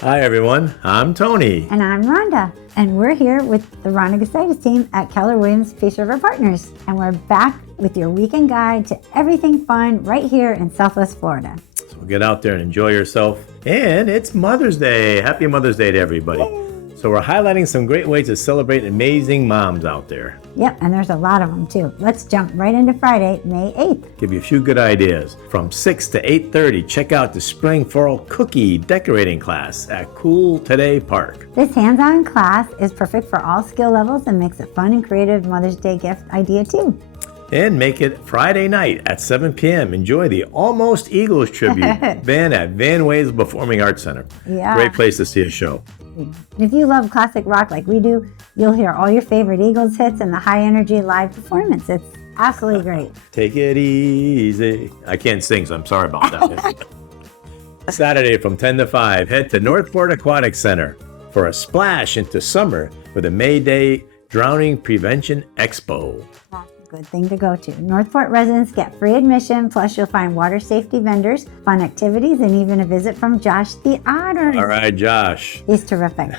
Hi everyone, I'm Tony. And I'm Rhonda, and we're here with the Rhonda Gustitis team at Keller Williams Peace River Partners, and we're back with your weekend guide to everything fun right here in Southwest Florida. So get out there and enjoy yourself. And it's Mother's Day. Happy Mother's Day to everybody. Yay. So we're highlighting some great ways to celebrate amazing moms out there. Yep, and there's a lot of them too. Let's jump right into Friday, May 8th. Give you a few good ideas. From 6 to 8:30, check out the Spring Floral Cookie Decorating class at CoolToday Park. This hands-on class is perfect for all skill levels and makes a fun and creative Mother's Day gift idea too. And make it Friday night at 7 p.m. Enjoy the Almost Eagles tribute band at Wezel Performing Arts Center. Yeah. Great place to see a show. If you love classic rock like we do, you'll hear all your favorite Eagles hits and the high energy live performance. It's absolutely great. Take it easy. I can't sing, so I'm sorry about that. Saturday from 10 to 5, head to Northport Aquatic Center for a splash into summer with a May Day Drowning Prevention Expo. Good thing to go to. Northport residents get free admission, plus you'll find water safety vendors, fun activities, and even a visit from Josh the Otter. All right, Josh. He's terrific.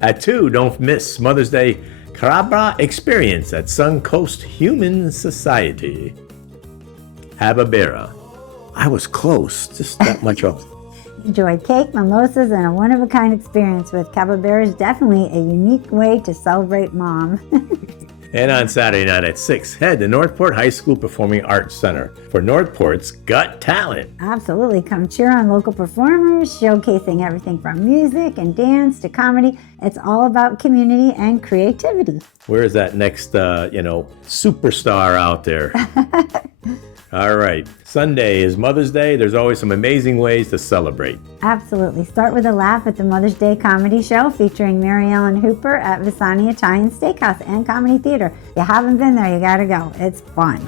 At 2, don't miss Mother's Day Carabra Experience at Suncoast Human Society. Hababera. I was close, just that much off. Enjoy cake, mimosas, and a one-of-a-kind experience with Cababera is definitely a unique way to celebrate mom. And on Saturday night at 6, head to Northport High School Performing Arts Center for Northport's Got Talent. Absolutely. Come cheer on local performers, showcasing everything from music and dance to comedy. It's all about community and creativity. Where is that next, superstar out there? All right. Sunday is Mother's Day. There's always some amazing ways to celebrate. Absolutely. Start with a laugh at the Mother's Day comedy show featuring Mary Ellen Hooper at Visani Italian Steakhouse and Comedy Theater. If you haven't been there, you gotta go. It's fun.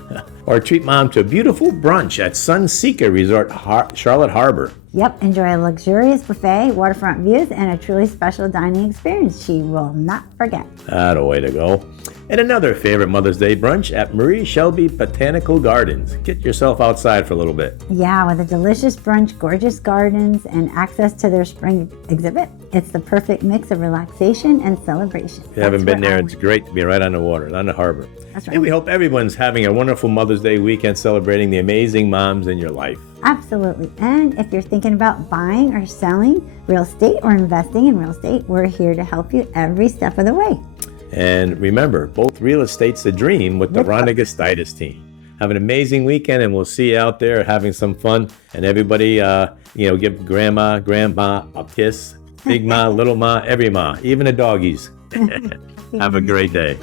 Or treat mom to a beautiful brunch at Sunseeker Resort, Charlotte Harbor. Yep, enjoy a luxurious buffet, waterfront views, and a truly special dining experience she will not forget. That's a way to go. And another favorite Mother's Day brunch at Marie Shelby Botanical Gardens. Get yourself outside for a little bit. Yeah, with a delicious brunch, gorgeous gardens, and access to their spring exhibit. It's the perfect mix of relaxation and celebration. If you haven't been there, it's great to be right on the water, on the harbor. That's right. And we hope everyone's having a wonderful Mother's Day weekend celebrating the amazing moms in your life. Absolutely. And if you're thinking about buying or selling real estate or investing in real estate, we're here to help you every step of the way. And remember, both real estate's a dream with the Rhonda Gustitis team. Have an amazing weekend, and we'll see you out there having some fun. And everybody, give grandma, grandma a kiss. Big ma, little ma, every ma, even the doggies. Have a great day.